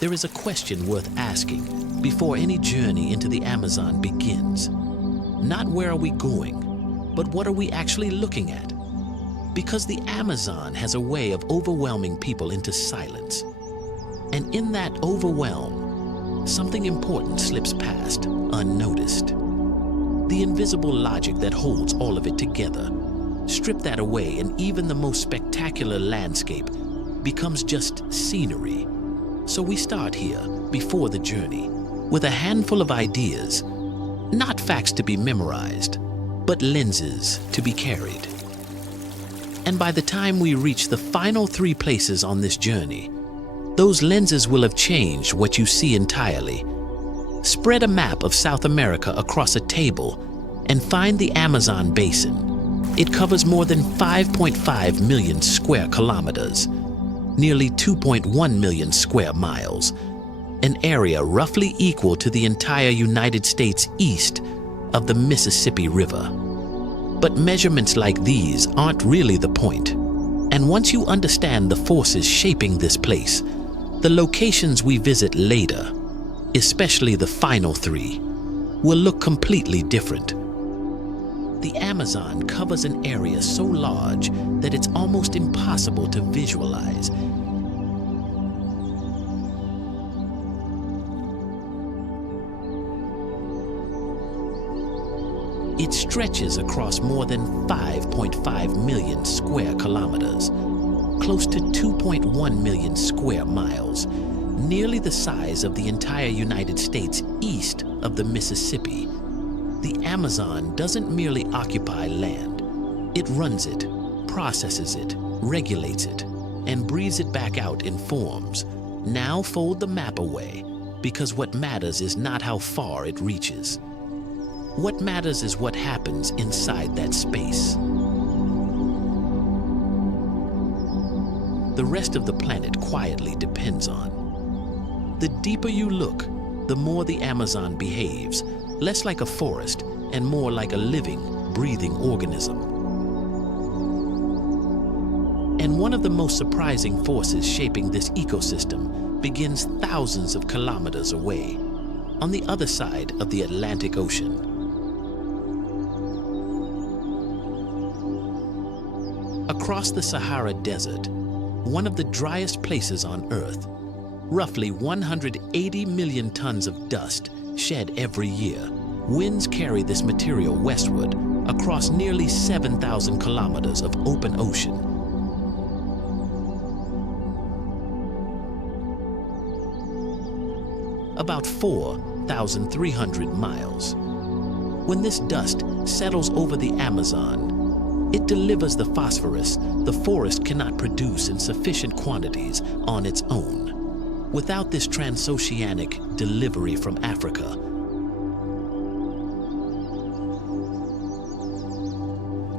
there is a question worth asking before any journey into the Amazon begins. Not where are we going, but what are we actually looking at? Because the Amazon has a way of overwhelming people into silence. And in that overwhelm, something important slips past, unnoticed. The invisible logic that holds all of it together. Strip that away and even the most spectacular landscape becomes just scenery. So we start here, before the journey, with a handful of ideas, not facts to be memorized, but lenses to be carried. And by the time we reach the final 3 places on this journey, those lenses will have changed what you see entirely. Spread a map of South America across a table and find the Amazon Basin. It covers more than 5.5 million square kilometers, nearly 2.1 million square miles, an area roughly equal to the entire United States east of the Mississippi River. But measurements like these aren't really the point. And once you understand the forces shaping this place, the locations we visit later, especially the final 3, will look completely different. The Amazon covers an area so large that it's almost impossible to visualize. It stretches across more than 5.5 million square kilometers, close to 2.1 million square miles, nearly the size of the entire United States east of the Mississippi. The Amazon doesn't merely occupy land. It runs it, processes it, regulates it, and breathes it back out in forms. Now fold the map away, because what matters is not how far it reaches. What matters is what happens inside that space. The rest of the planet quietly depends on. The deeper you look, the more the Amazon behaves, less like a forest and more like a living, breathing organism. And one of the most surprising forces shaping this ecosystem begins thousands of kilometers away, on the other side of the Atlantic Ocean. Across the Sahara Desert, one of the driest places on Earth, roughly 180 million tons of dust shed every year. Winds carry this material westward across nearly 7,000 kilometers of open ocean. About 4,300 miles. When this dust settles over the Amazon, it delivers the phosphorus the forest cannot produce in sufficient quantities on its own. Without this transoceanic delivery from Africa,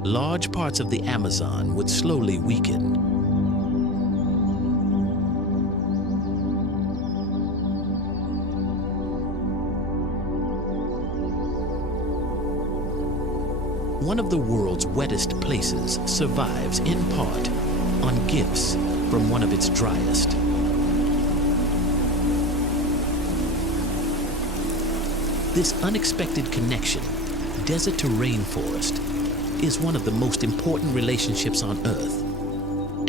large parts of the Amazon would slowly weaken. One of the world's wettest places survives in part on gifts from one of its driest. This unexpected connection, desert to rainforest, is one of the most important relationships on Earth,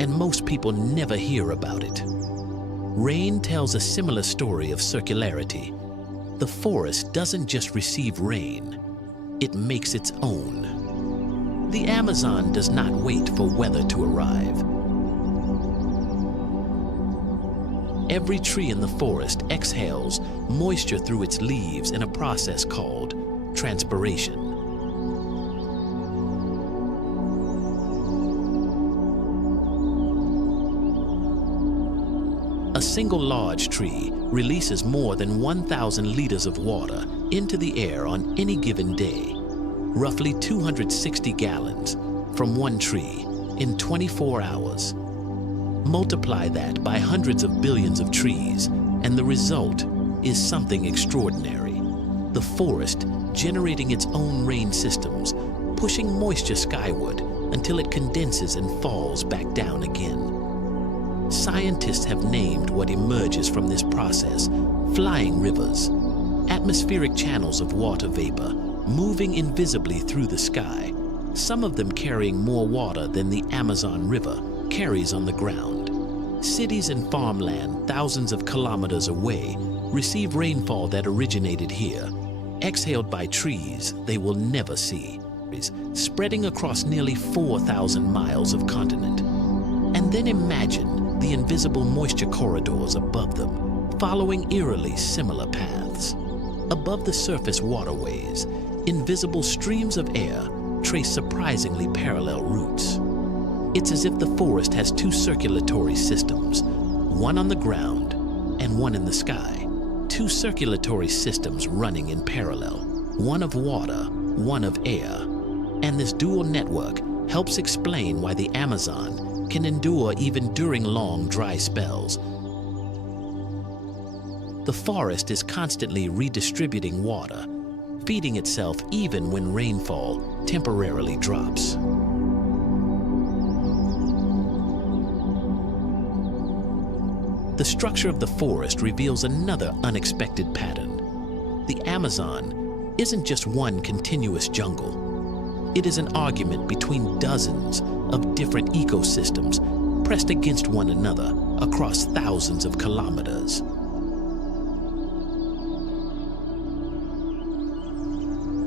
and most people never hear about it. Rain tells a similar story of circularity. The forest doesn't just receive rain, it makes its own. The Amazon does not wait for weather to arrive. Every tree in the forest exhales moisture through its leaves in a process called transpiration. A single large tree releases more than 1,000 liters of water into the air on any given day, roughly 260 gallons from one tree in 24 hours. Multiply that by hundreds of billions of trees, and the result is something extraordinary. The forest generating its own rain systems, pushing moisture skyward until it condenses and falls back down again. Scientists have named what emerges from this process flying rivers, atmospheric channels of water vapor moving invisibly through the sky, some of them carrying more water than the Amazon River carries on the ground. Cities and farmland thousands of kilometers away receive rainfall that originated here, exhaled by trees they will never see, spreading across nearly 4,000 miles of continent. And then imagine the invisible moisture corridors above them, following eerily similar paths. Above the surface waterways, invisible streams of air trace surprisingly parallel routes. It's as if the forest has two circulatory systems, one on the ground and one in the sky. Two circulatory systems running in parallel, one of water, one of air. And this dual network helps explain why the Amazon can endure even during long dry spells. The forest is constantly redistributing water, feeding itself even when rainfall temporarily drops. The structure of the forest reveals another unexpected pattern. The Amazon isn't just one continuous jungle. It is an argument between dozens of different ecosystems pressed against one another across thousands of kilometers.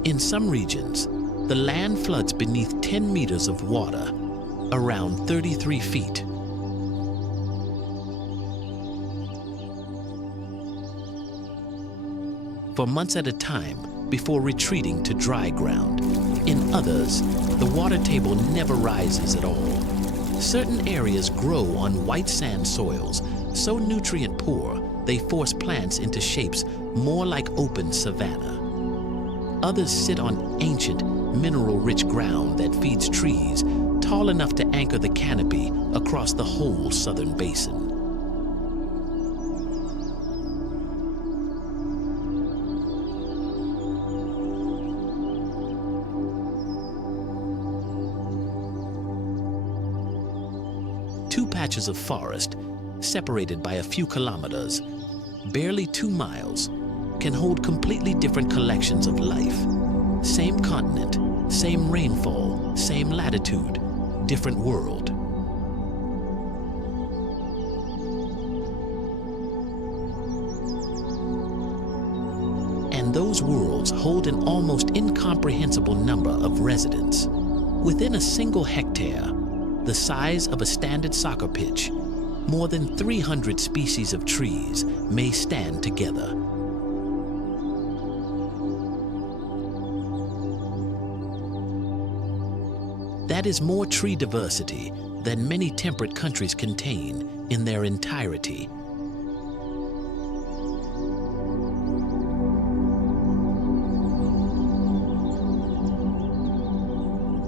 In some regions, the land floods beneath 10 meters of water, around 33 feet. For months at a time before retreating to dry ground. In others, the water table never rises at all. Certain areas grow on white sand soils, so nutrient poor they force plants into shapes more like open savanna. Others sit on ancient, mineral-rich ground that feeds trees tall enough to anchor the canopy across the whole southern basin. Two patches of forest, separated by a few kilometers, barely 2 miles, can hold completely different collections of life. Same continent, same rainfall, same latitude, different world. And those worlds hold an almost incomprehensible number of residents. Within a single hectare, the size of a standard soccer pitch, more than 300 species of trees may stand together. That is more tree diversity than many temperate countries contain in their entirety.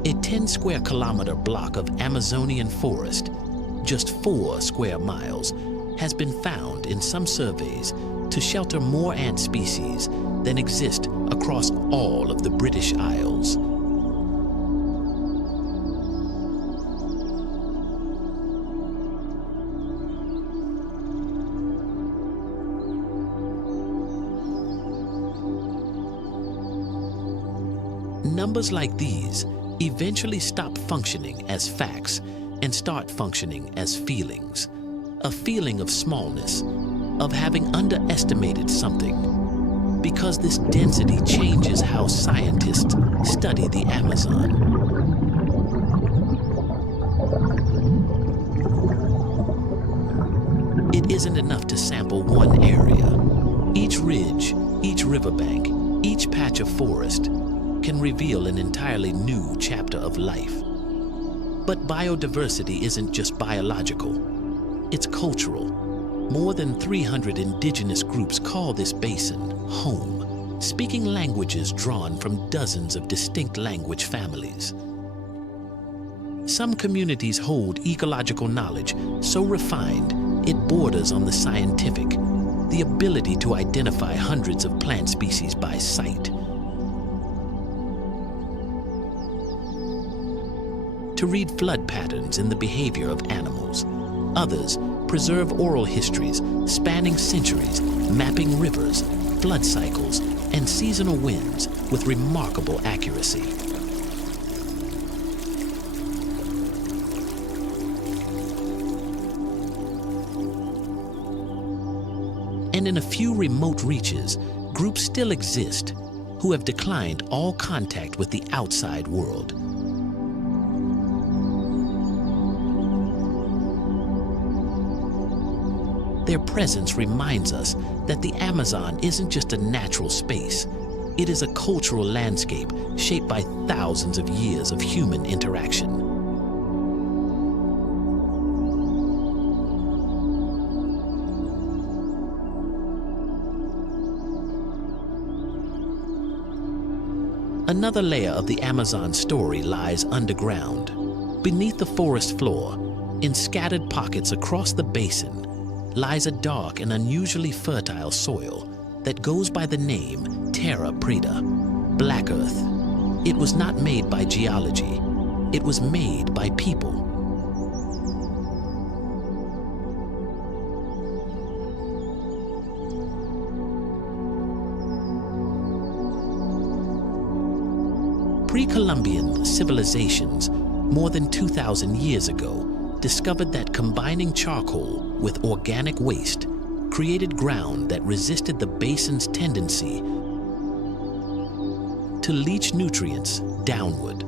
A 10 square kilometer block of Amazonian forest, just 4 square miles, has been found in some surveys to shelter more ant species than exist across all of the British Isles. Numbers like these eventually stop functioning as facts and start functioning as feelings. A feeling of smallness, of having underestimated something, because this density changes how scientists study the Amazon. It isn't enough to sample one area. Each ridge, each riverbank, each patch of forest can reveal an entirely new chapter of life. But biodiversity isn't just biological, it's cultural. More than 300 indigenous groups call this basin home, speaking languages drawn from dozens of distinct language families. Some communities hold ecological knowledge so refined it borders on the scientific, the ability to identify hundreds of plant species by sight. To read flood patterns in the behavior of animals. Others preserve oral histories spanning centuries, mapping rivers, flood cycles, and seasonal winds with remarkable accuracy. And in a few remote reaches, groups still exist who have declined all contact with the outside world. Their presence reminds us that the Amazon isn't just a natural space. It is a cultural landscape shaped by thousands of years of human interaction. Another layer of the Amazon story lies underground. Beneath the forest floor, in scattered pockets across the basin, lies a dark and unusually fertile soil that goes by the name Terra Preta, Black Earth. It was not made by geology, it was made by people. Pre-Columbian civilizations, more than 2,000 years ago, discovered that combining charcoal with organic waste created ground that resisted the basin's tendency to leach nutrients downward.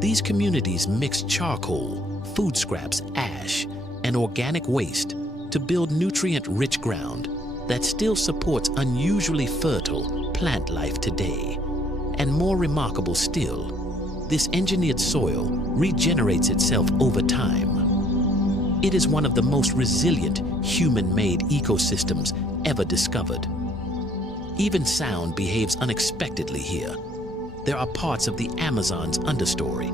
These communities mixed charcoal, food scraps, ash, and organic waste to build nutrient-rich ground that still supports unusually fertile plant life today. And more remarkable still, this engineered soil regenerates itself over time. It is one of the most resilient human-made ecosystems ever discovered. Even sound behaves unexpectedly here. There are parts of the Amazon's understory,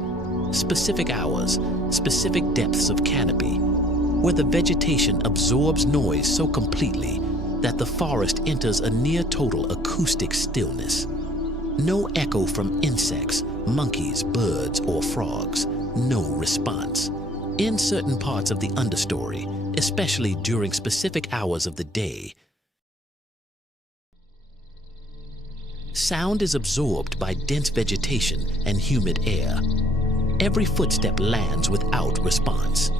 specific hours, specific depths of canopy, where the vegetation absorbs noise so completely that the forest enters a near-total acoustic stillness. No echo from insects, monkeys, birds, or frogs. No response. In certain parts of the understory, especially during specific hours of the day, sound is absorbed by dense vegetation and humid air. Every footstep lands without response.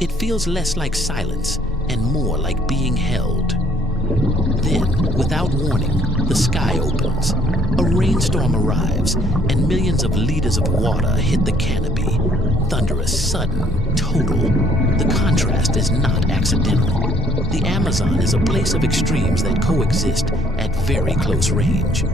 It feels less like silence and more like being held. Then, without warning, the sky opens. A rainstorm arrives, and millions of liters of water hit the canopy. Thunderous, sudden, total. The contrast is not accidental. The Amazon is a place of extremes that coexist at very close range.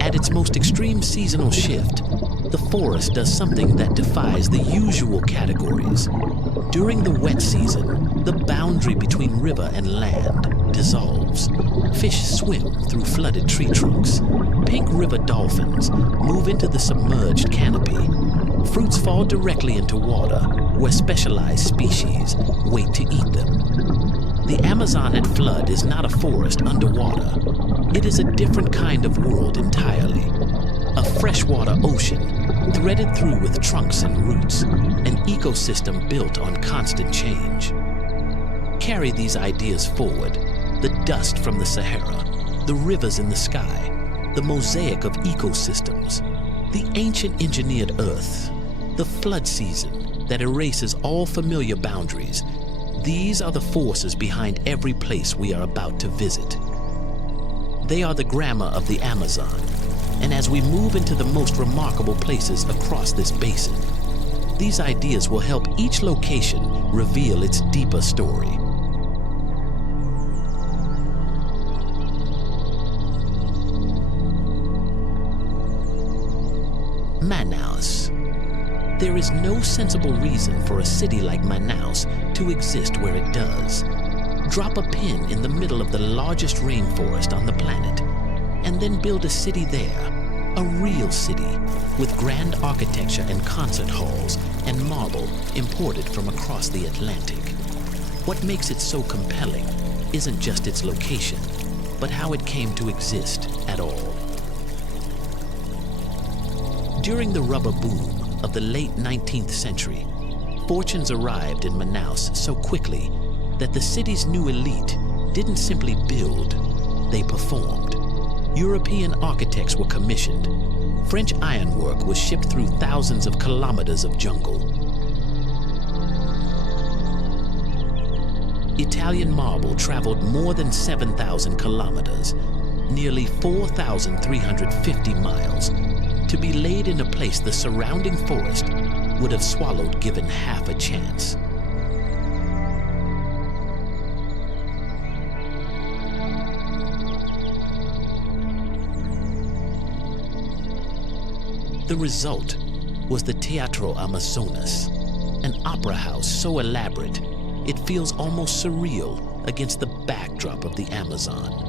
At its most extreme seasonal shift, the forest does something that defies the usual categories. During the wet season, the boundary between river and land dissolves. Fish swim through flooded tree trunks. Pink river dolphins move into the submerged canopy. Fruits fall directly into water, where specialized species wait to eat them. The Amazon at flood is not a forest underwater. It is a different kind of world entirely. A freshwater ocean, threaded through with trunks and roots, an ecosystem built on constant change. Carry these ideas forward: the dust from the Sahara, the rivers in the sky, the mosaic of ecosystems, the ancient engineered earth, the flood season that erases all familiar boundaries. These are the forces behind every place we are about to visit. They are the grammar of the Amazon, and as we move into the most remarkable places across this basin, these ideas will help each location reveal its deeper story. Manaus. There is no sensible reason for a city like Manaus to exist where it does. Drop a pin in the middle of the largest rainforest on the planet, and then build a city there, a real city, with grand architecture and concert halls and marble imported from across the Atlantic. What makes it so compelling isn't just its location, but how it came to exist at all. During the rubber boom of the late 19th century, fortunes arrived in Manaus so quickly that the city's new elite didn't simply build, they performed. European architects were commissioned. French ironwork was shipped through thousands of kilometers of jungle. Italian marble traveled more than 7,000 kilometers, nearly 4,350 miles, to be laid in a place the surrounding forest would have swallowed given half a chance. The result was the Teatro Amazonas, an opera house so elaborate it feels almost surreal against the backdrop of the Amazon.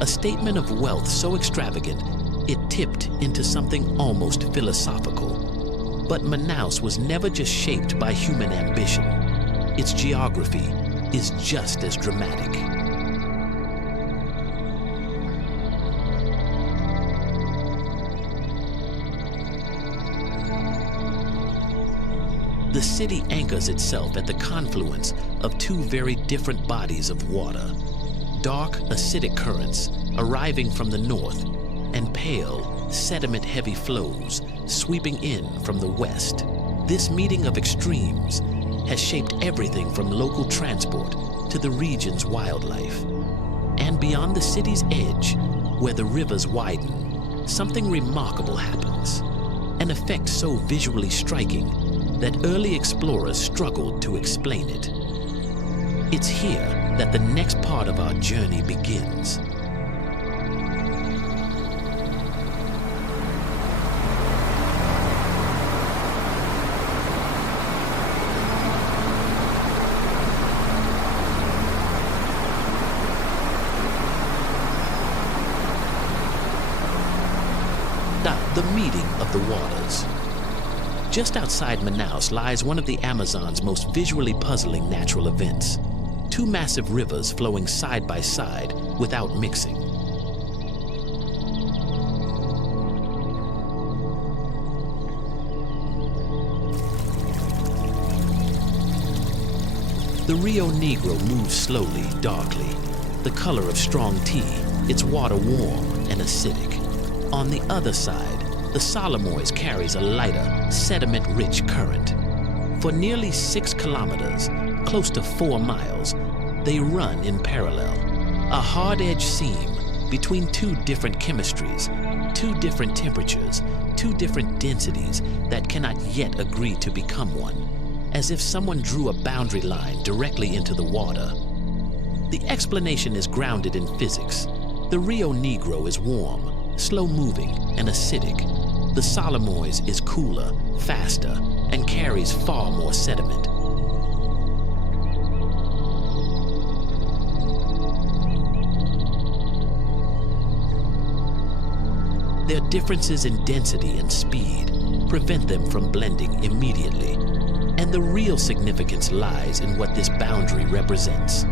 A statement of wealth so extravagant, it tipped into something almost philosophical. But Manaus was never just shaped by human ambition. Its geography is just as dramatic. The city anchors itself at the confluence of two very different bodies of water. Dark, acidic currents arriving from the north, and pale, sediment-heavy flows sweeping in from the west. This meeting of extremes has shaped everything from local transport to the region's wildlife. And beyond the city's edge, where the rivers widen, something remarkable happens. An effect so visually striking that early explorers struggled to explain it. It's here that the next part of our journey begins. Now, the meeting of the waters. Just outside Manaus lies one of the Amazon's most visually puzzling natural events. Two massive rivers flowing side by side without mixing. The Rio Negro moves slowly, darkly, the color of strong tea, its water warm and acidic. On the other side, the Solimões carries a lighter, sediment-rich current. For nearly 6 kilometers, close to 4 miles, they run in parallel, a hard-edged seam between two different chemistries, two different temperatures, two different densities that cannot yet agree to become one, as if someone drew a boundary line directly into the water. The explanation is grounded in physics. The Rio Negro is warm, slow-moving, and acidic. The Solimões is cooler, faster, and carries far more sediment. Their differences in density and speed prevent them from blending immediately. And the real significance lies in what this boundary represents,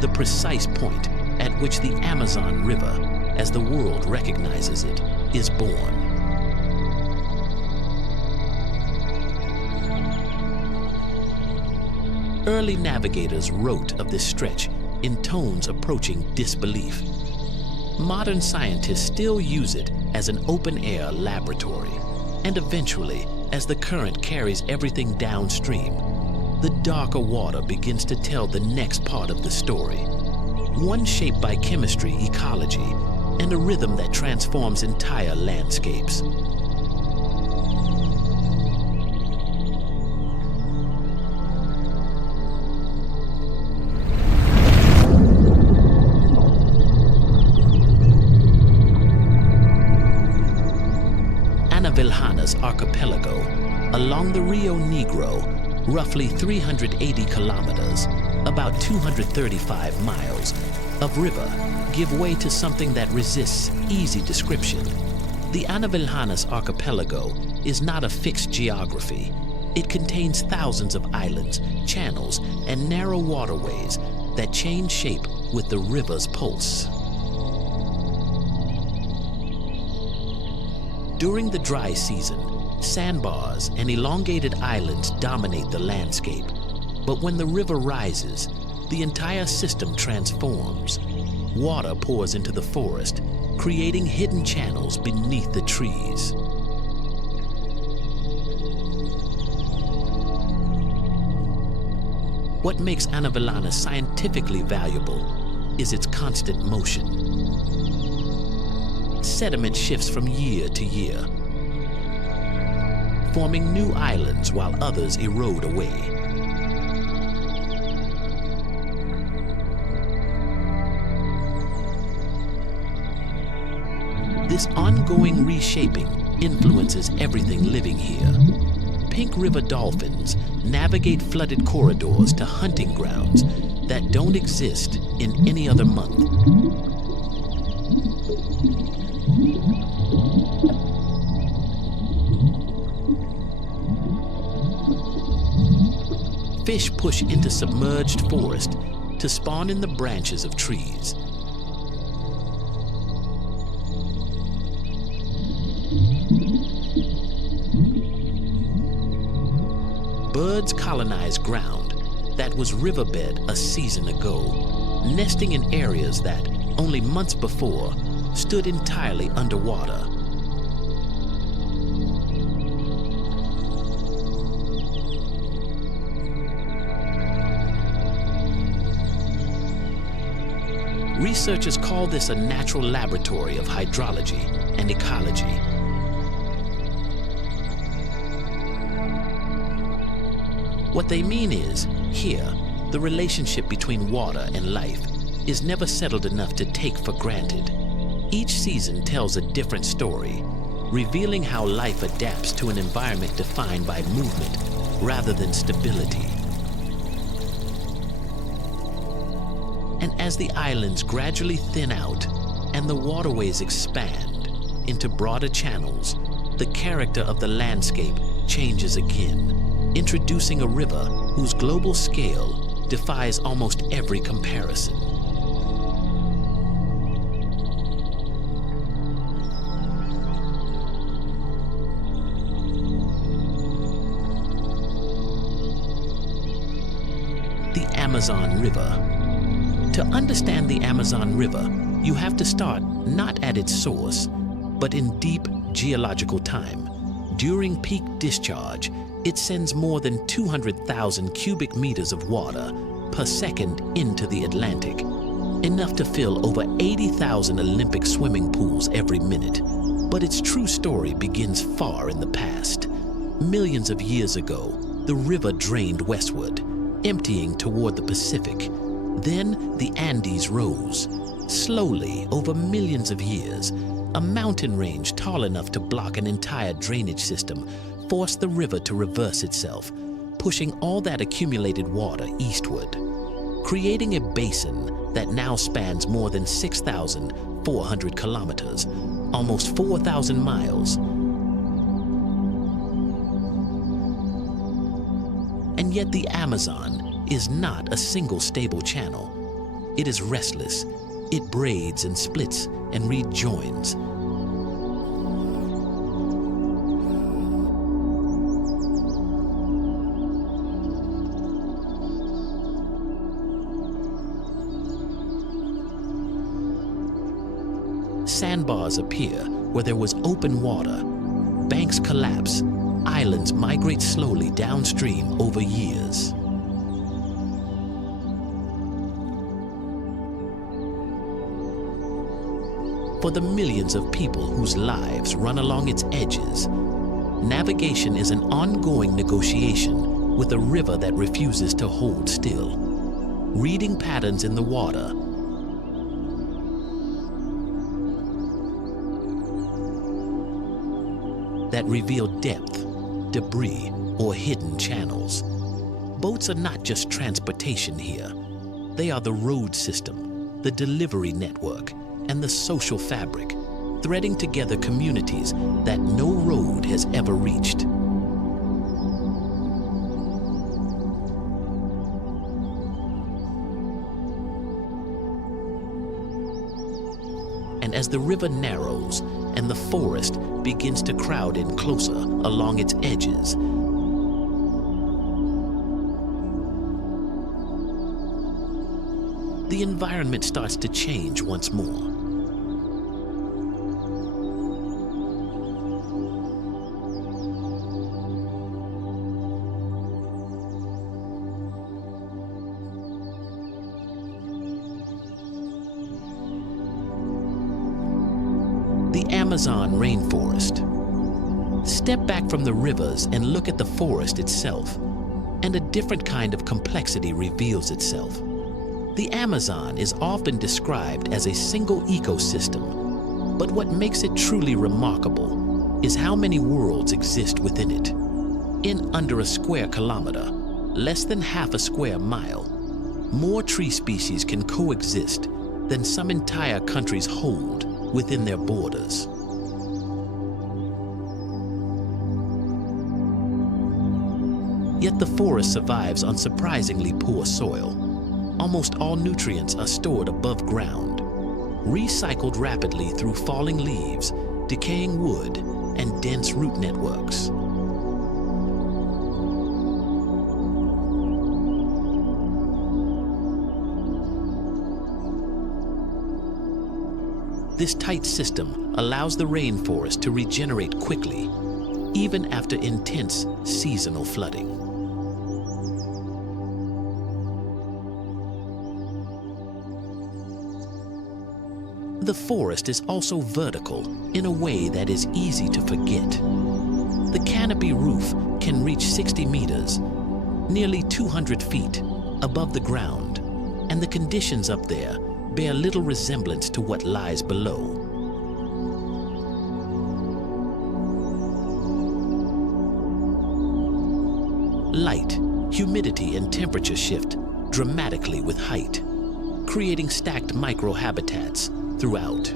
the precise point at which the Amazon River, as the world recognizes it, is born. Early navigators wrote of this stretch in tones approaching disbelief. Modern scientists still use it as an open-air laboratory, and eventually, as the current carries everything downstream, the darker water begins to tell the next part of the story. One shaped by chemistry, ecology, and a rhythm that transforms entire landscapes. Anavilhanas Archipelago, along the Rio Negro, roughly 380 kilometers, about 235 miles, of river give way to something that resists easy description. The Anavilhanas Archipelago is not a fixed geography. It contains thousands of islands, channels, and narrow waterways that change shape with the river's pulse. During the dry season, sandbars and elongated islands dominate the landscape. But when the river rises, the entire system transforms. Water pours into the forest, creating hidden channels beneath the trees. What makes Anavilhanas scientifically valuable is its constant motion. Sediment shifts from year to year, forming new islands while others erode away. This ongoing reshaping influences everything living here. Pink river dolphins navigate flooded corridors to hunting grounds that don't exist in any other month. Fish push into submerged forest to spawn in the branches of trees. Birds colonize ground that was riverbed a season ago, nesting in areas that, only months before, stood entirely underwater. Researchers call this a natural laboratory of hydrology and ecology. What they mean is, here, the relationship between water and life is never settled enough to take for granted. Each season tells a different story, revealing how life adapts to an environment defined by movement rather than stability. And as the islands gradually thin out and the waterways expand into broader channels, the character of the landscape changes again, introducing a river whose global scale defies almost every comparison. The Amazon River. To understand the Amazon River, you have to start not at its source, but in deep geological time. During peak discharge, it sends more than 200,000 cubic meters of water per second into the Atlantic, enough to fill over 80,000 Olympic swimming pools every minute. But its true story begins far in the past. Millions of years ago, the river drained westward, emptying toward the Pacific. Then the Andes rose. Slowly, over millions of years, a mountain range tall enough to block an entire drainage system forced the river to reverse itself, pushing all that accumulated water eastward, creating a basin that now spans more than 6,400 kilometers, almost 4,000 miles. And yet the Amazon is not a single stable channel. It is restless. It braids and splits and rejoins. Sandbars appear where there was open water. Banks collapse. Islands migrate slowly downstream over years. For the millions of people whose lives run along its edges, navigation is an ongoing negotiation with a river that refuses to hold still, reading patterns in the water that reveal depth, debris, or hidden channels. Boats are not just transportation here. They are the road system, the delivery network, and the social fabric, threading together communities that no road has ever reached. And as the river narrows and the forest begins to crowd in closer along its edges, the environment starts to change once more. The Amazon rainforest. Step back from the rivers and look at the forest itself, and a different kind of complexity reveals itself. The Amazon is often described as a single ecosystem, but what makes it truly remarkable is how many worlds exist within it. In under a square kilometer, less than half a square mile, more tree species can coexist than some entire countries hold within their borders. Yet the forest survives on surprisingly poor soil. Almost all nutrients are stored above ground, recycled rapidly through falling leaves, decaying wood, and dense root networks. This tight system allows the rainforest to regenerate quickly, even after intense seasonal flooding. The forest is also vertical in a way that is easy to forget. The canopy roof can reach 60 meters, nearly 200 feet, above the ground, and the conditions up there bear little resemblance to what lies below. Light, humidity, and temperature shift dramatically with height, creating stacked microhabitats throughout.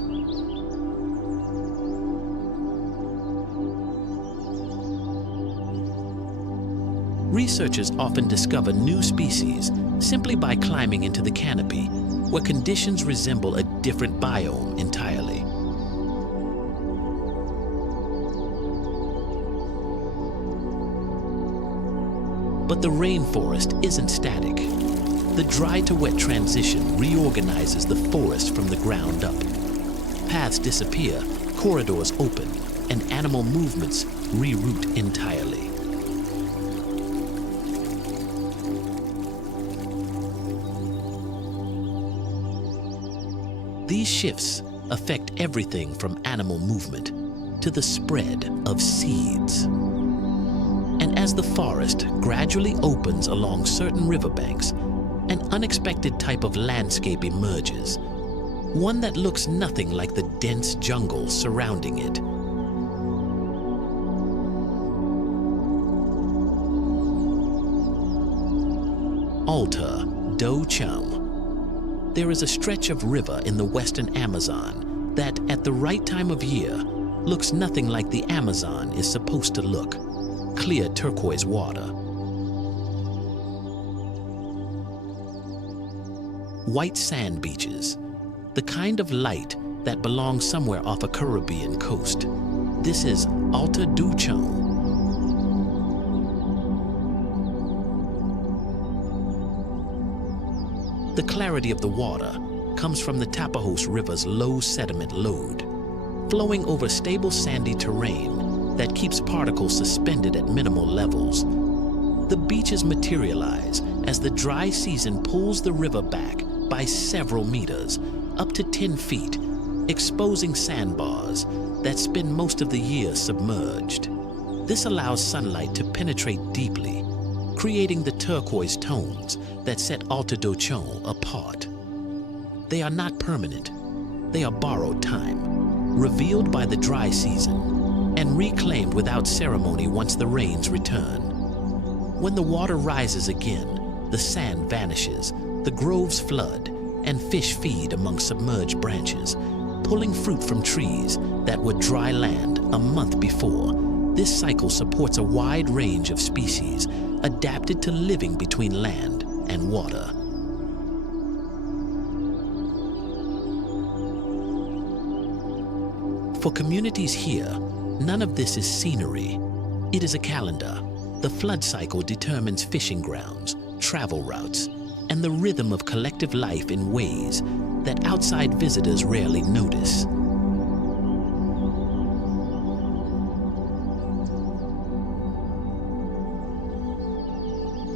Researchers often discover new species simply by climbing into the canopy, where conditions resemble a different biome entirely. But the rainforest isn't static. The dry to wet transition reorganizes the forest from the ground up. Paths disappear, corridors open, and animal movements reroute entirely. These shifts affect everything from animal movement to the spread of seeds. And as the forest gradually opens along certain riverbanks, an unexpected type of landscape emerges, one that looks nothing like the dense jungle surrounding it. Alta do Chão. There is a stretch of river in the western Amazon that, at the right time of year, looks nothing like the Amazon is supposed to look. Clear turquoise water. White sand beaches, the kind of light that belongs somewhere off a Caribbean coast. This is Alta do Chão. The clarity of the water comes from the Tapajos River's low sediment load, flowing over stable sandy terrain that keeps particles suspended at minimal levels. The beaches materialize as the dry season pulls the river back by several meters, up to 10 feet, exposing sandbars that spend most of the year submerged. This allows sunlight to penetrate deeply, creating the turquoise tones that set Alta do Chão apart. They are not permanent. They are borrowed time, revealed by the dry season, and reclaimed without ceremony once the rains return. When the water rises again, the sand vanishes, the groves flood, and fish feed among submerged branches, pulling fruit from trees that were dry land a month before. This cycle supports a wide range of species adapted to living between land and water. For communities here, none of this is scenery. It is a calendar. The flood cycle determines fishing grounds, travel routes, and the rhythm of collective life in ways that outside visitors rarely notice.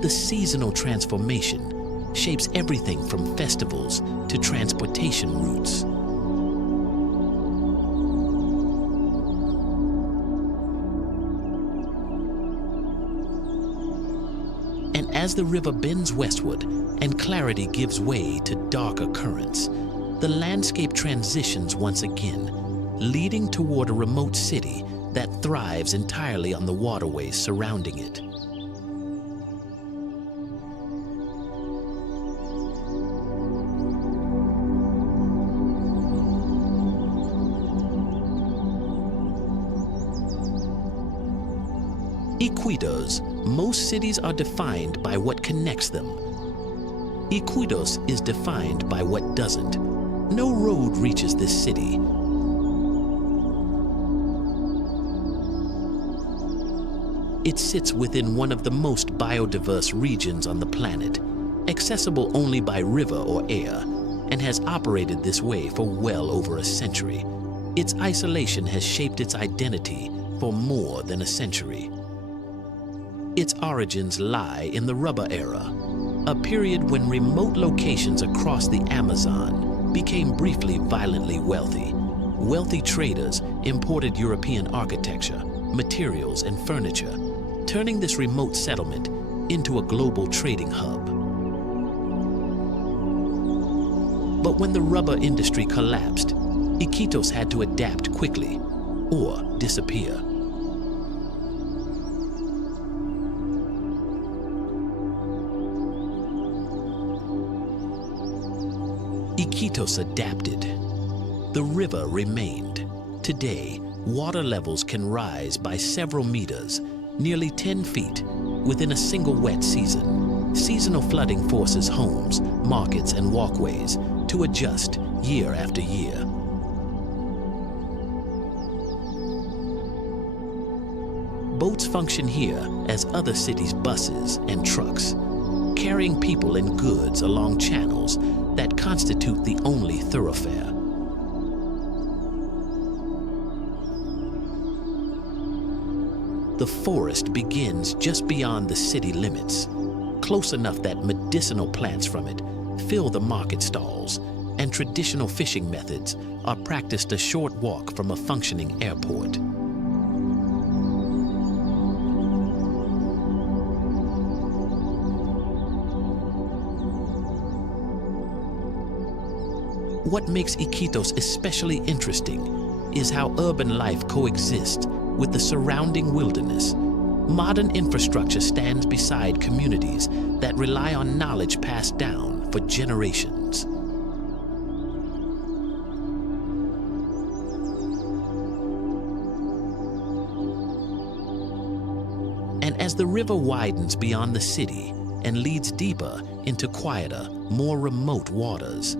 The seasonal transformation shapes everything from festivals to transportation routes. And as the river bends westward and clarity gives way to darker currents, the landscape transitions once again, leading toward a remote city that thrives entirely on the waterways surrounding it. Iquitos, most cities are defined by what connects them. Iquitos is defined by what doesn't. No road reaches this city. It sits within one of the most biodiverse regions on the planet, accessible only by river or air, and has operated this way for well over a century. Its isolation has shaped its identity for more than a century. Its origins lie in the rubber era, a period when remote locations across the Amazon became briefly violently wealthy. Wealthy traders imported European architecture, materials, and furniture, turning this remote settlement into a global trading hub. But when the rubber industry collapsed, Iquitos had to adapt quickly or disappear. Iquitos adapted. The river remained. Today, water levels can rise by several meters, nearly 10 feet, within a single wet season. Seasonal flooding forces homes, markets, and walkways to adjust year after year. Boats function here as other cities' buses and trucks, carrying people and goods along channels that constitute the only thoroughfare. The forest begins just beyond the city limits, close enough that medicinal plants from it fill the market stalls, and traditional fishing methods are practiced a short walk from a functioning airport. What makes Iquitos especially interesting is how urban life coexists with the surrounding wilderness. Modern infrastructure stands beside communities that rely on knowledge passed down for generations. And as the river widens beyond the city and leads deeper into quieter, more remote waters,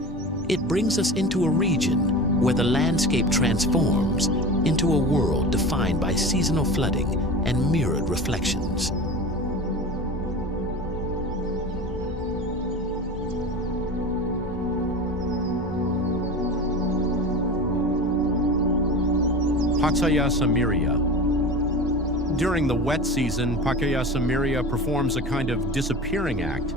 it brings us into a region where the landscape transforms into a world defined by seasonal flooding and mirrored reflections. Pacaya-Samiria. During the wet season, Pacaya-Samiria performs a kind of disappearing act.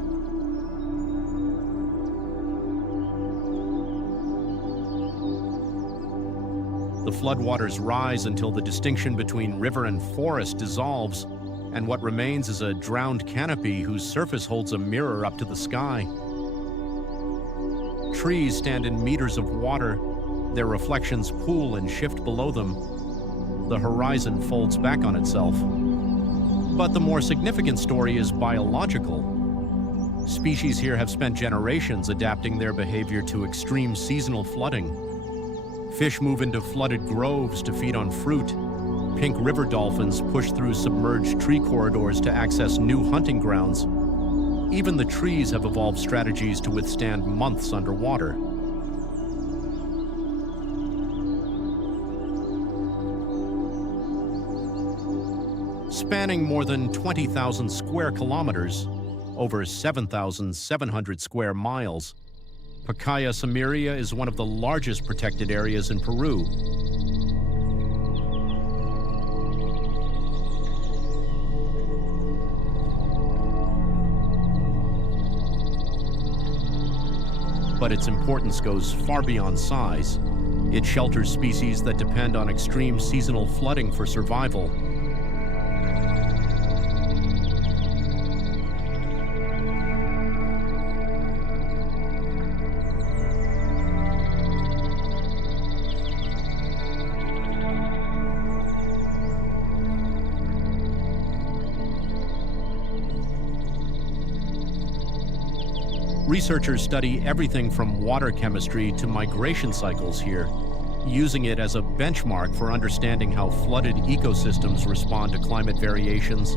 The floodwaters rise until the distinction between river and forest dissolves, and what remains is a drowned canopy whose surface holds a mirror up to the sky. Trees stand in meters of water, their reflections pool and shift below them. The horizon folds back on itself. But the more significant story is biological. Species here have spent generations adapting their behavior to extreme seasonal flooding. Fish move into flooded groves to feed on fruit. Pink river dolphins push through submerged tree corridors to access new hunting grounds. Even the trees have evolved strategies to withstand months underwater. Spanning more than 20,000 square kilometers, over 7,700 square miles, Pacaya-Samiria is one of the largest protected areas in Peru. But its importance goes far beyond size. It shelters species that depend on extreme seasonal flooding for survival. Researchers study everything from water chemistry to migration cycles here, using it as a benchmark for understanding how flooded ecosystems respond to climate variations.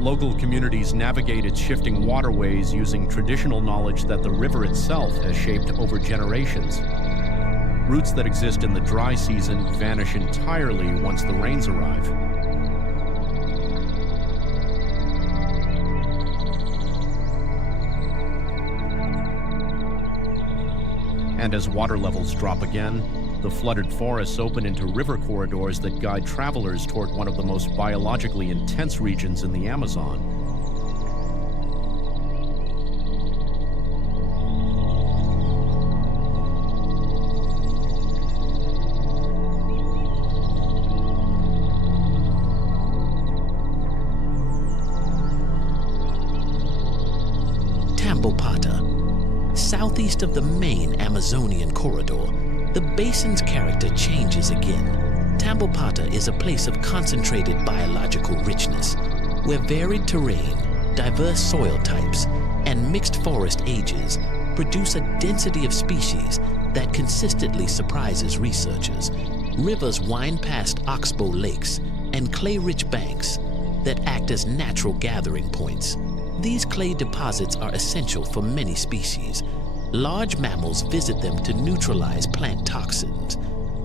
Local communities navigate its shifting waterways using traditional knowledge that the river itself has shaped over generations. Routes that exist in the dry season vanish entirely once the rains arrive. And as water levels drop again, the flooded forests open into river corridors that guide travelers toward one of the most biologically intense regions in the Amazon. Tambopata. Southeast of the main Amazonian corridor, the basin's character changes again. Tambopata is a place of concentrated biological richness, where varied terrain, diverse soil types, and mixed forest ages produce a density of species that consistently surprises researchers. Rivers wind past oxbow lakes and clay-rich banks that act as natural gathering points. These clay deposits are essential for many species. Large mammals visit them to neutralize plant toxins,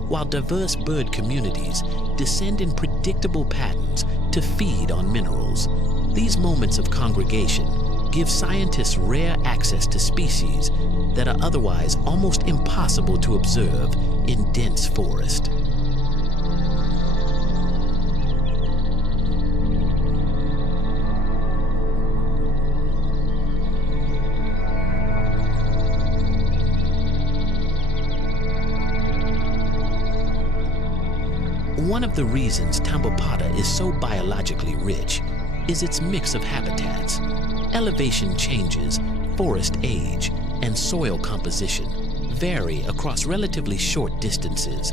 while diverse bird communities descend in predictable patterns to feed on minerals. These moments of congregation give scientists rare access to species that are otherwise almost impossible to observe in dense forest. One of the reasons Tambopata is so biologically rich is its mix of habitats. Elevation changes, forest age, and soil composition vary across relatively short distances.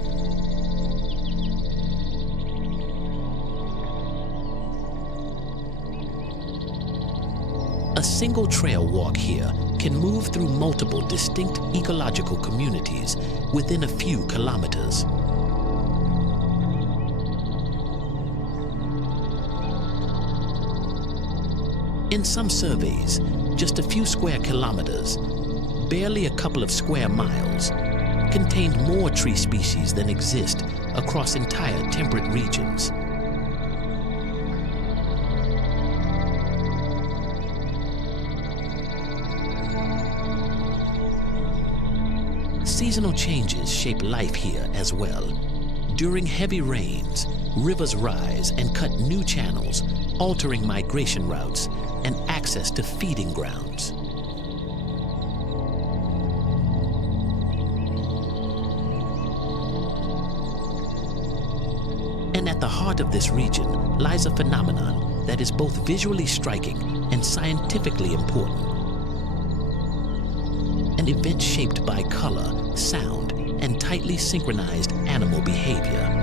A single trail walk here can move through multiple distinct ecological communities within a few kilometers. In some surveys, just a few square kilometers, barely a couple of square miles, contained more tree species than exist across entire temperate regions. Seasonal changes shape life here as well. During heavy rains, rivers rise and cut new channels, altering migration routes and access to feeding grounds. And at the heart of this region lies a phenomenon that is both visually striking and scientifically important. An event shaped by color, sound, and tightly synchronized animal behavior.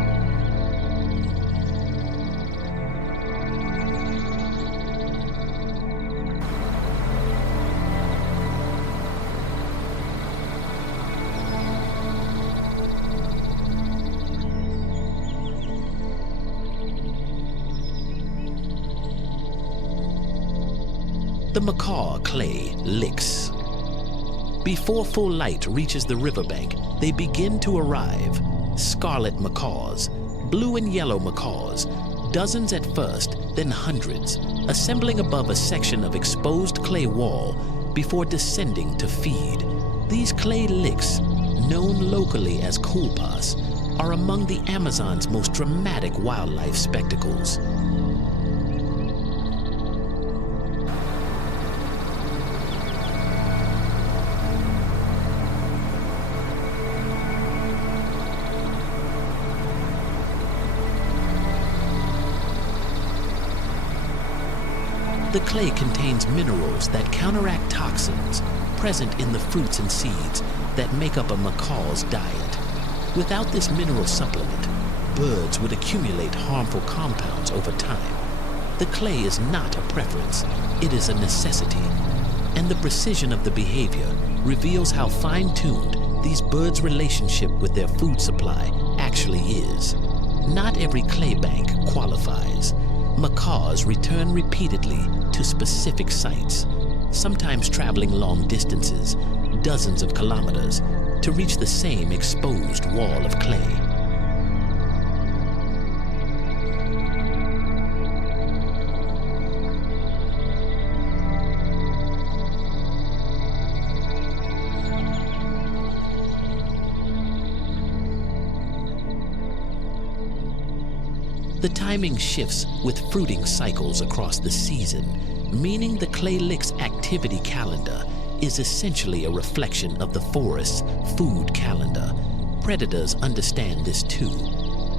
The Macaw clay licks. Before full light reaches the riverbank, they begin to arrive. Scarlet macaws, blue and yellow macaws, dozens at first, then hundreds, assembling above a section of exposed clay wall before descending to feed. These clay licks, known locally as kulpas, are among the Amazon's most dramatic wildlife spectacles. The clay contains minerals that counteract toxins present in the fruits and seeds that make up a macaw's diet. Without this mineral supplement, birds would accumulate harmful compounds over time. The clay is not a preference, it is a necessity. And the precision of the behavior reveals how fine-tuned these birds' relationship with their food supply actually is. Not every clay bank qualifies. Macaws return repeatedly to specific sites, sometimes traveling long distances, dozens of kilometers, to reach the same exposed wall of clay. The timing shifts with fruiting cycles across the season, meaning the clay lick's activity calendar is essentially a reflection of the forest's food calendar. Predators understand this too.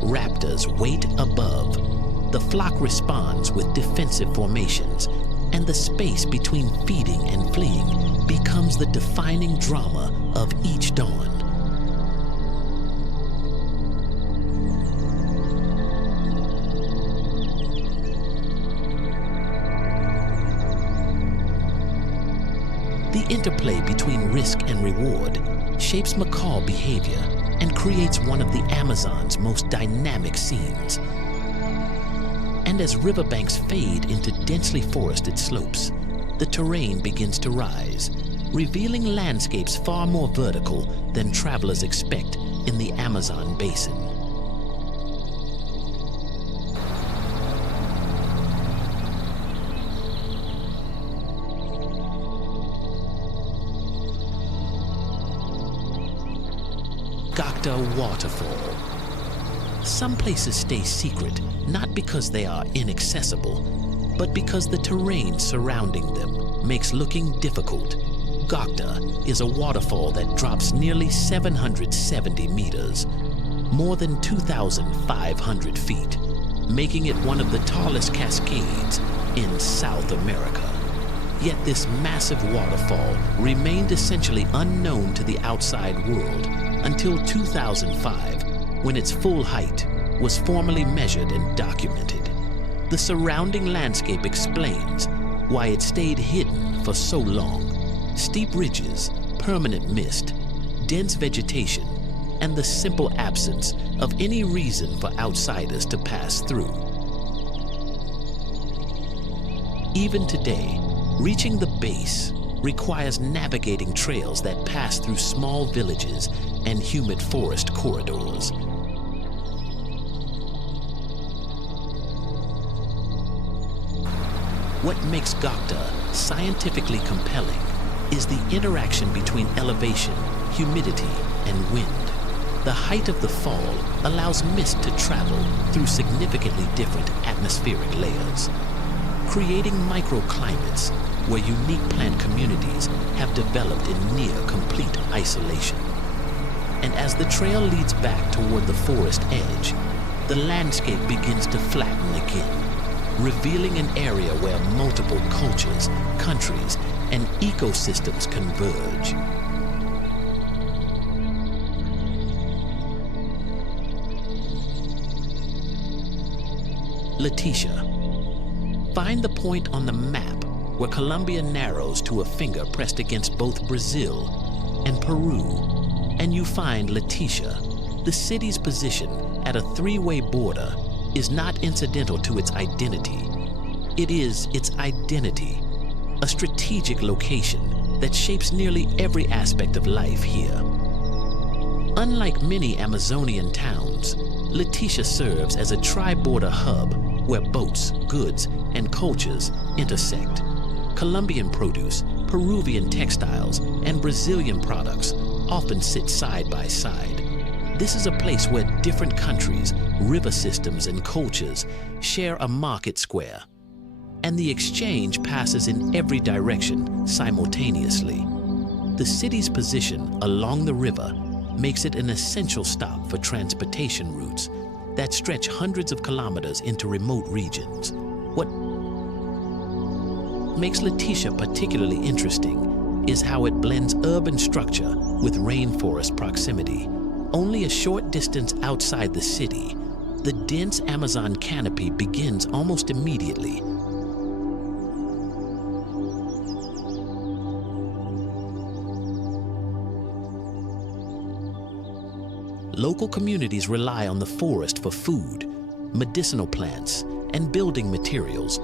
Raptors wait above. The flock responds with defensive formations, and the space between feeding and fleeing becomes the defining drama of each dawn. The interplay between risk and reward shapes macaw behavior and creates one of the Amazon's most dynamic scenes. And as riverbanks fade into densely forested slopes, the terrain begins to rise, revealing landscapes far more vertical than travelers expect in the Amazon basin. Gocta Waterfall. Some places stay secret, not because they are inaccessible, but because the terrain surrounding them makes looking difficult. Gocta is a waterfall that drops nearly 770 meters, more than 2,500 feet, making it one of the tallest cascades in South America. Yet this massive waterfall remained essentially unknown to the outside world until 2005, when its full height was formally measured and documented. The surrounding landscape explains why it stayed hidden for so long. Steep ridges, permanent mist, dense vegetation, and the simple absence of any reason for outsiders to pass through. Even today, reaching the base requires navigating trails that pass through small villages and humid forest corridors. What makes Gocta scientifically compelling is the interaction between elevation, humidity, and wind. The height of the fall allows mist to travel through significantly different atmospheric layers, creating microclimates where unique plant communities have developed in near complete isolation. And as the trail leads back toward the forest edge, the landscape begins to flatten again, revealing an area where multiple cultures, countries, and ecosystems converge. Leticia. Find the point on the map where Colombia narrows to a finger pressed against both Brazil and Peru, and you find Leticia. The city's position at a three-way border is not incidental to its identity. It is its identity. a strategic location that shapes nearly every aspect of life here. Unlike many Amazonian towns, Leticia serves as a tri-border hub where boats, goods, and cultures intersect. Colombian produce, Peruvian textiles, and Brazilian products often sit side by side. This is a place where different countries, river systems, and cultures share a market square, and the exchange passes in every direction simultaneously. The city's position along the river makes it an essential stop for transportation routes that stretch hundreds of kilometers into remote regions. What makes Leticia particularly interesting is how it blends urban structure with rainforest proximity. Only a short distance outside the city, the dense Amazon canopy begins almost immediately. Local communities rely on the forest for food, medicinal plants, and building materials,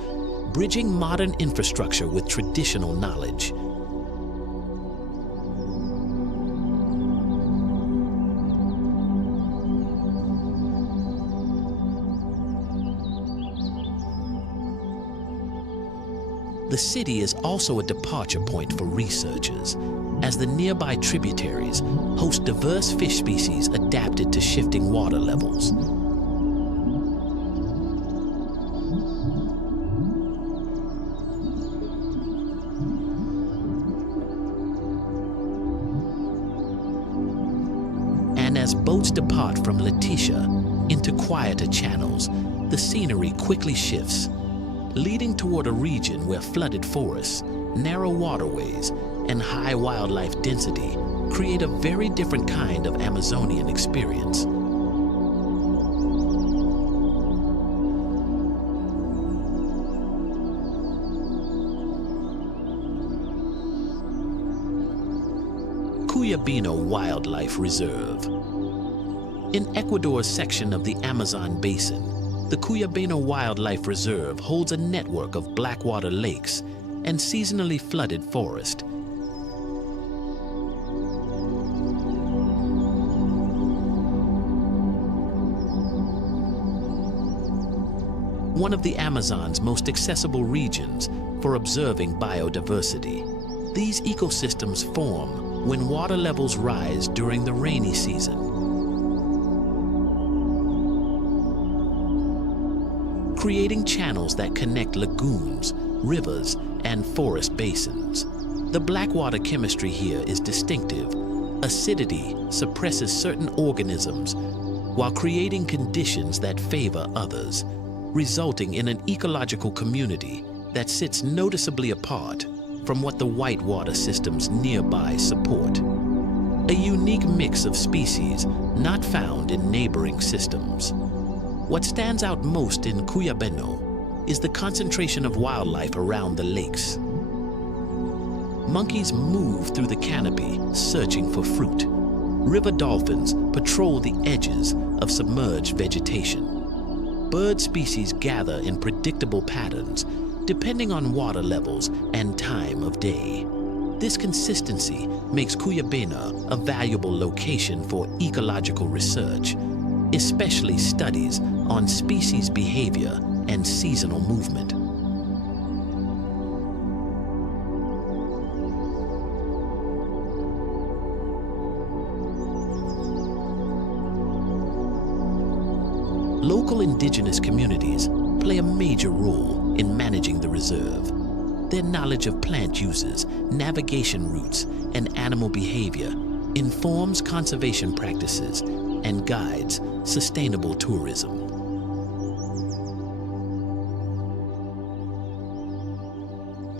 bridging modern infrastructure with traditional knowledge. The city is also a departure point for researchers, as the nearby tributaries host diverse fish species adapted to shifting water levels. And as boats depart from Leticia into quieter channels, the scenery quickly shifts, leading toward a region where flooded forests, narrow waterways, and high wildlife density create a very different kind of Amazonian experience. Cuyabeno Wildlife Reserve. In Ecuador's section of the Amazon Basin, the Cuyabeno Wildlife Reserve holds a network of blackwater lakes and seasonally flooded forest. One of the Amazon's most accessible regions for observing biodiversity. These ecosystems form when water levels rise during the rainy season, creating channels that connect lagoons, rivers, and forest basins. The blackwater chemistry here is distinctive. Acidity suppresses certain organisms while creating conditions that favor others, resulting in an ecological community that sits noticeably apart from what the whitewater systems nearby support. A unique mix of species not found in neighboring systems. What stands out most in Cuyabeno is the concentration of wildlife around the lakes. Monkeys move through the canopy searching for fruit. River dolphins patrol the edges of submerged vegetation. Bird species gather in predictable patterns depending on water levels and time of day. This consistency makes Cuyabeno a valuable location for ecological research, especially studies on species behavior and seasonal movement. Local indigenous communities play a major role in managing the reserve. Their knowledge of plant uses, navigation routes, and animal behavior informs conservation practices and guides sustainable tourism.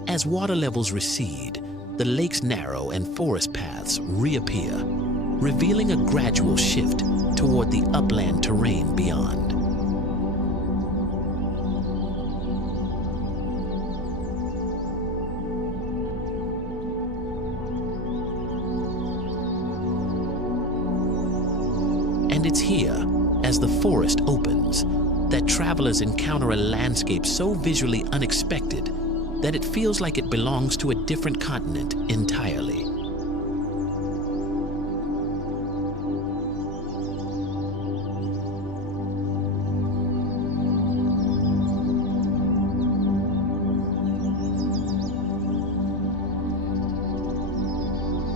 As water levels recede, the lakes narrow and forest paths reappear, revealing a gradual shift toward the upland terrain beyond. And it's here, as the forest opens, that travelers encounter a landscape so visually unexpected that it feels like it belongs to a different continent entirely.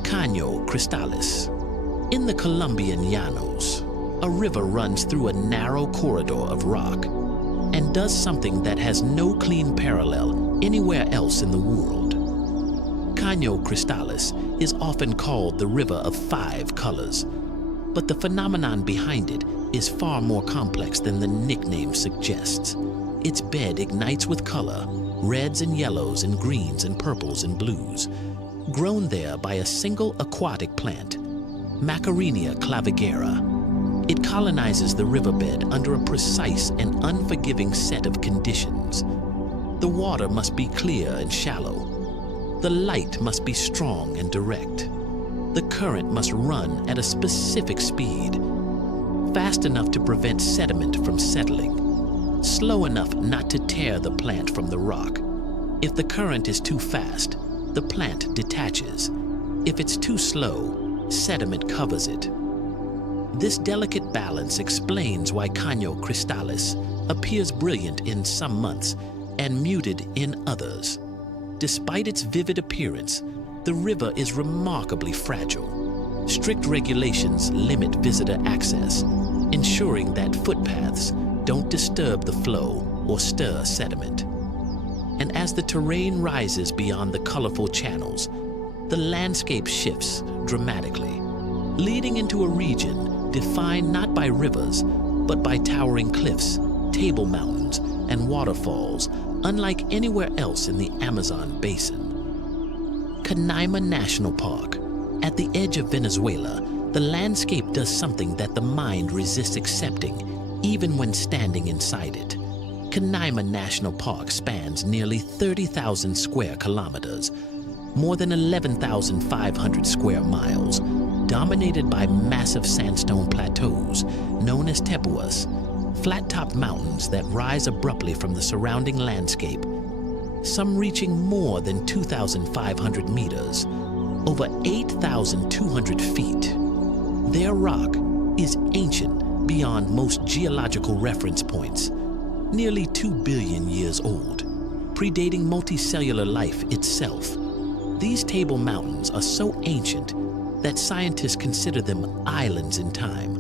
Caño Cristales. In the Colombian Llanos, a river runs through a narrow corridor of rock and does something that has no clean parallel anywhere else in the world. Caño Cristales is often called the river of 5 colors, but the phenomenon behind it is far more complex than the nickname suggests. Its bed ignites with color, reds and yellows and greens and purples and blues, grown there by a single aquatic plant, Macarenia clavigera. It colonizes the riverbed under a precise and unforgiving set of conditions. The water must be clear and shallow. The light must be strong and direct. The current must run at a specific speed, fast enough to prevent sediment from settling, slow enough not to tear the plant from the rock. If the current is too fast, the plant detaches. If it's too slow, sediment covers it. This delicate balance explains why Caño Cristales appears brilliant in some months and muted in others. Despite its vivid appearance, the river is remarkably fragile. Strict regulations limit visitor access, ensuring that footpaths don't disturb the flow or stir sediment. And as the terrain rises beyond the colorful channels, the landscape shifts dramatically, leading into a region defined not by rivers, but by towering cliffs, table mountains, and waterfalls, unlike anywhere else in the Amazon basin. Canaima National Park. At the edge of Venezuela, the landscape does something that the mind resists accepting, even when standing inside it. Canaima National Park spans nearly 30,000 square kilometers, more than 11,500 square miles, dominated by massive sandstone plateaus known as tepuas, flat-topped mountains that rise abruptly from the surrounding landscape, some reaching more than 2,500 meters, over 8,200 feet. Their rock is ancient beyond most geological reference points, nearly 2 billion years old, predating multicellular life itself. These table mountains are so ancient that scientists consider them islands in time,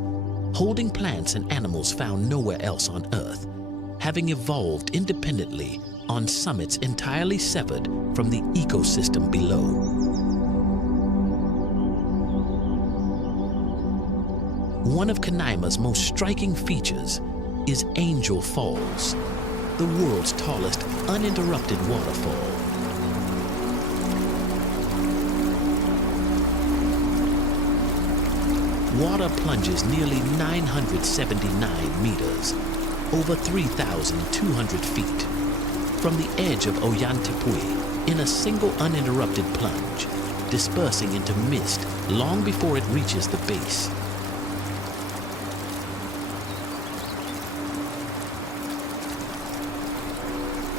holding plants and animals found nowhere else on Earth, having evolved independently on summits entirely severed from the ecosystem below. One of Canaima's most striking features is Angel Falls, the world's tallest uninterrupted waterfall. Water plunges nearly 979 meters, over 3,200 feet, from the edge of Ollantaytambo in a single uninterrupted plunge, dispersing into mist long before it reaches the base.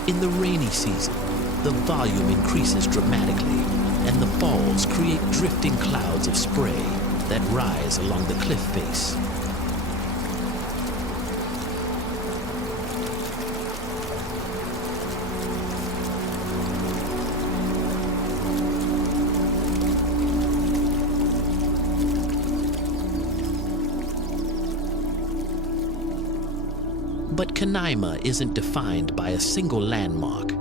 In the rainy season, the volume increases dramatically, and the falls create drifting clouds of spray that rise along the cliff face. But Canaima isn't defined by a single landmark.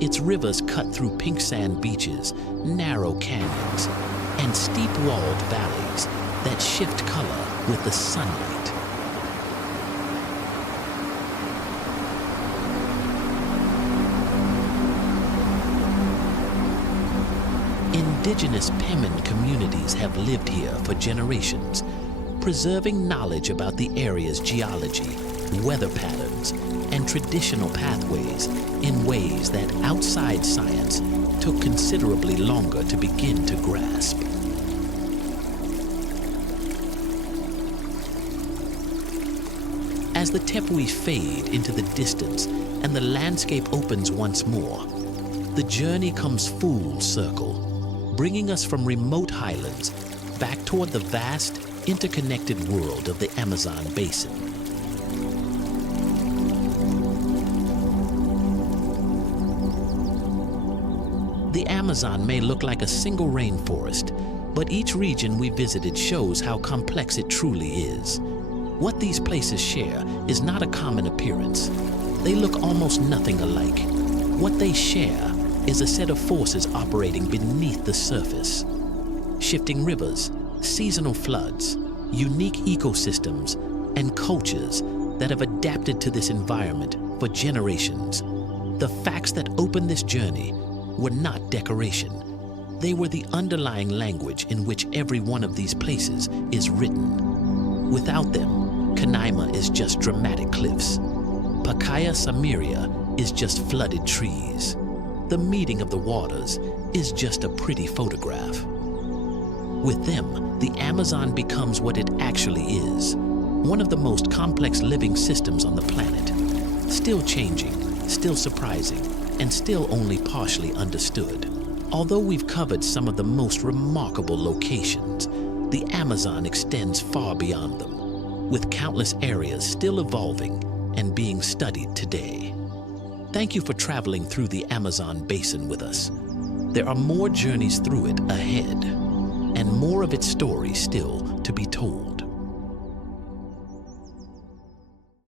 Its rivers cut through pink sand beaches, narrow canyons, and steep-walled valleys that shift color with the sunlight. Indigenous Pemon communities have lived here for generations, preserving knowledge about the area's geology, weather patterns, and traditional pathways in ways that outside science took considerably longer to begin to grasp. As the tepuis fade into the distance and the landscape opens once more, the journey comes full circle, bringing us from remote highlands back toward the vast, interconnected world of the Amazon Basin. The Amazon may look like a single rainforest, but each region we visited shows how complex it truly is. What these places share is not a common appearance. They look almost nothing alike. What they share is a set of forces operating beneath the surface. Shifting rivers, seasonal floods, unique ecosystems, and cultures that have adapted to this environment for generations. The facts that open this journey were not decoration. They were the underlying language in which every one of these places is written. Without them, Canaima is just dramatic cliffs. Pacaya-Samiria is just flooded trees. The meeting of the waters is just a pretty photograph. With them, the Amazon becomes what it actually is, one of the most complex living systems on the planet. Still changing, still surprising, and still only partially understood. Although we've covered some of the most remarkable locations, the Amazon extends far beyond them, with countless areas still evolving and being studied today. Thank you for traveling through the Amazon Basin with us. There are more journeys through it ahead, and more of its story still to be told.